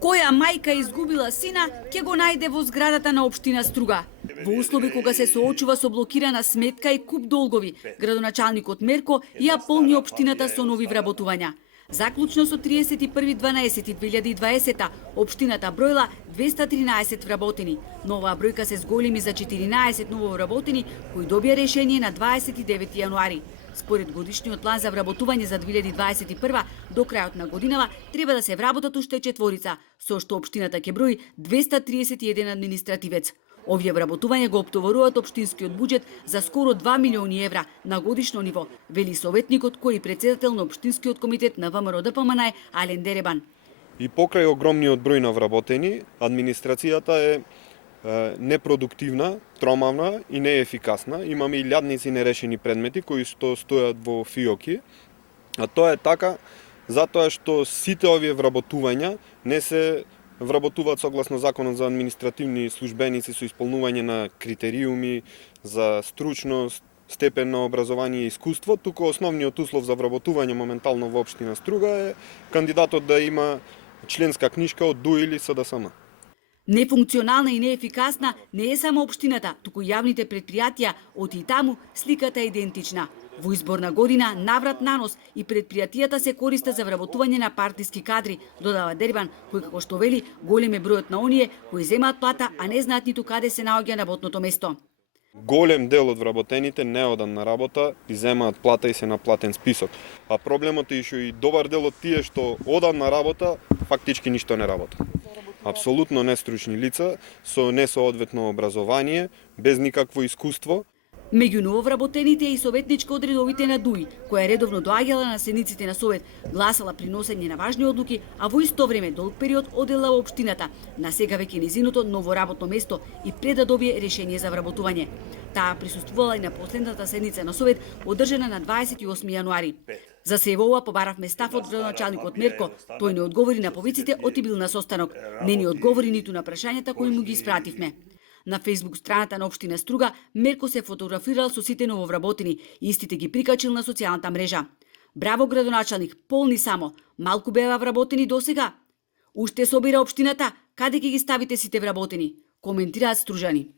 Која мајка изгубила сина, ќе го најде во зградата на општина Струга. Во услови кога се соочува со блокирана сметка и куп долгови, градоначалникот Мерко ја полни општината со нови вработувања. Заклучно со 31.12.2020 општината броила 213 вработени, но оваа бројка се зголеми за 14 ново вработени кои добија решение на 29 јануари. Според годишниот план за вработување за 2021 до крајот на годинава треба да се вработат уште четворица, со што општината ќе брои 231 административец. Овие вработувања го оптоваруваат општинскиот буџет за скоро 2 милиони евра на годишно ниво, вели советникот кој е претседател на општинскиот комитет на ВМРО ДПМН Ален Деребан. И покрај огромниот број на вработени, администрацијата е непродуктивна, тромавна и неефикасна. Имаме илјадници нерешени предмети кои стојат во фиоки. А тоа е така затоа што сите овие вработувања не се вработуваат согласно Законот за административни службеници со исполнување на критериуми за стручност, степен на образование и искуство, туку основниот услов за вработување моментално во општина Струга е кандидатот да има членска книшка од ДУ или СДСМ. Нефункционална и неефикасна не е само општината, туку јавните предпријатија, оти и таму сликата е идентична. Во изборна година, наврат на нос и предпријатијата се користат за вработување на партиски кадри, додава Дербан, кој како што вели, голем е бројот на оние кои земаат плата, а не знаат ниту каде се наоѓа работното место. Голем дел од вработените не одан на работа и земаат плата и се на платен список. А проблемот е што и добар дел од тие што одан на работа, фактички ништо не работа. Апсолутно нестручни лица со несоодветно образование, без никакво искуство. Меѓу нововработените е и советничка од редовите на ДУИ, која редовно доаѓала на седниците на совет, гласала при носење на важни одлуки, а во исто време долг период одела во општината, на сега веќе низиното ново работно место и пред да добие решение за вработување. Таа присуствувала и на последната седница на совет, одржана на 28 јануари. За се ова побаравме став од градоначалникот Мерко. Тој не одговори на повиците оти бил на состанок. Не ни одговори ниту на прашањата кои му ги испративме. На Facebook страната на општина Струга, Мерко се фотографирал со сите нововработени и истите ги прикачил на социјалната мрежа. Браво градоначалник, полни само. Малку беа вработени досега. Уште собира општината, каде ќе ги ставите сите вработени? Коментираат стружани.